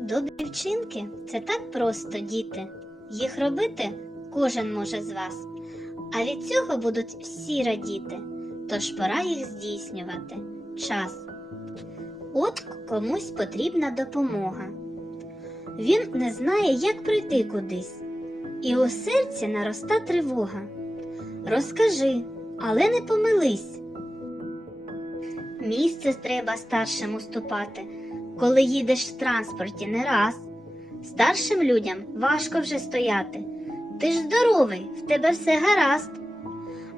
Добрі вчинки це так просто, діти. Їх робити кожен може з вас. А від цього будуть всі радіти, тож пора їх здійснювати. Час. От комусь потрібна допомога. Він не знає, як прийти кудись, і у серці нароста тривога. Розкажи, але не помились. Місце треба старшим уступати, коли їдеш в транспорті не раз. Старшим людям важко вже стояти. Ти ж здоровий, в тебе все гаразд.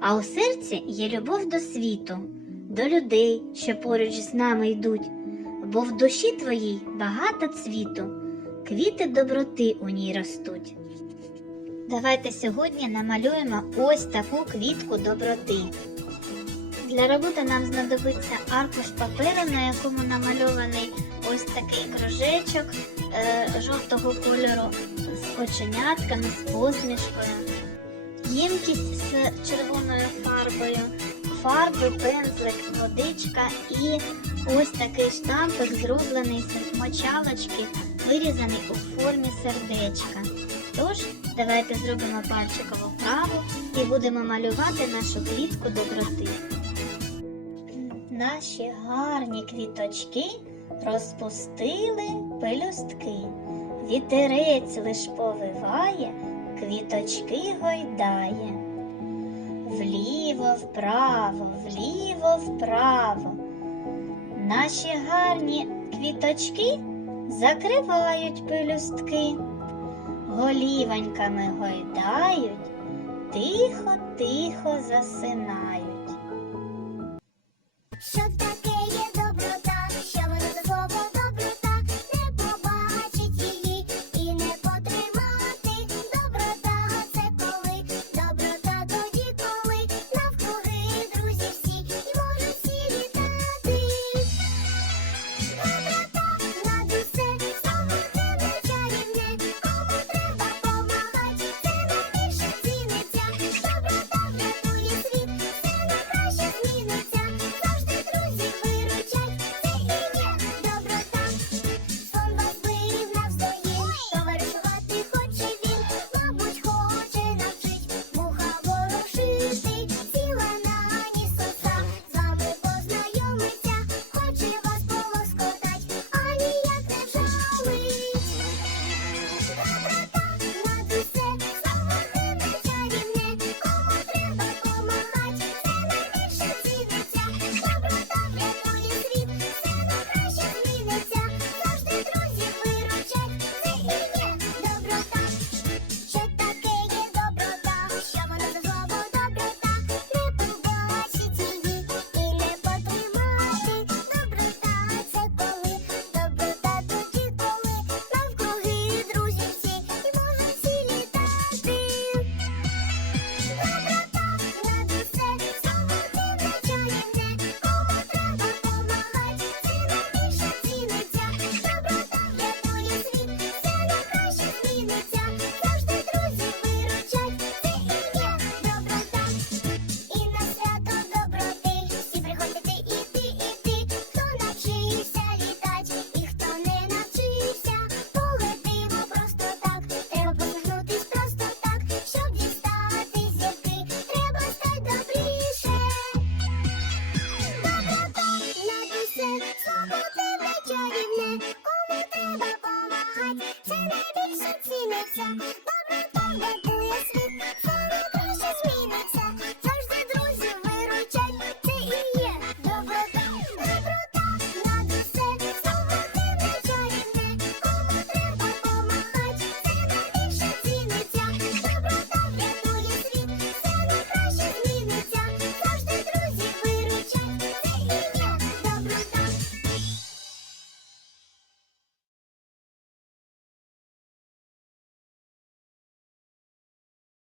А у серці є любов до світу, до людей, що поруч з нами йдуть, бо в душі твоїй багато цвіту, квіти доброти у ній ростуть. Давайте сьогодні намалюємо ось таку квітку доброти. Для роботи нам знадобиться аркуш паперу, на якому намальований ось такий кружечок е, жовтого кольору з оченятками, з посмішкою, ємкість з червоною фарбою, фарби, пензлик, водичка і ось такий штампик, зроблений з мочалочки, вирізаний у формі сердечка. Тож, давайте зробимо пальчикову вправу і будемо малювати нашу квітку доброти. Наші гарні квіточки розпустили пелюстки. Вітерець лиш повиває, квіточки гойдає. Вліво, вправо, вліво, вправо. Наші гарні квіточки закривають пелюстки, голівоньками гойдають, тихо, тихо засинають. Shut tonight, bitch, it's in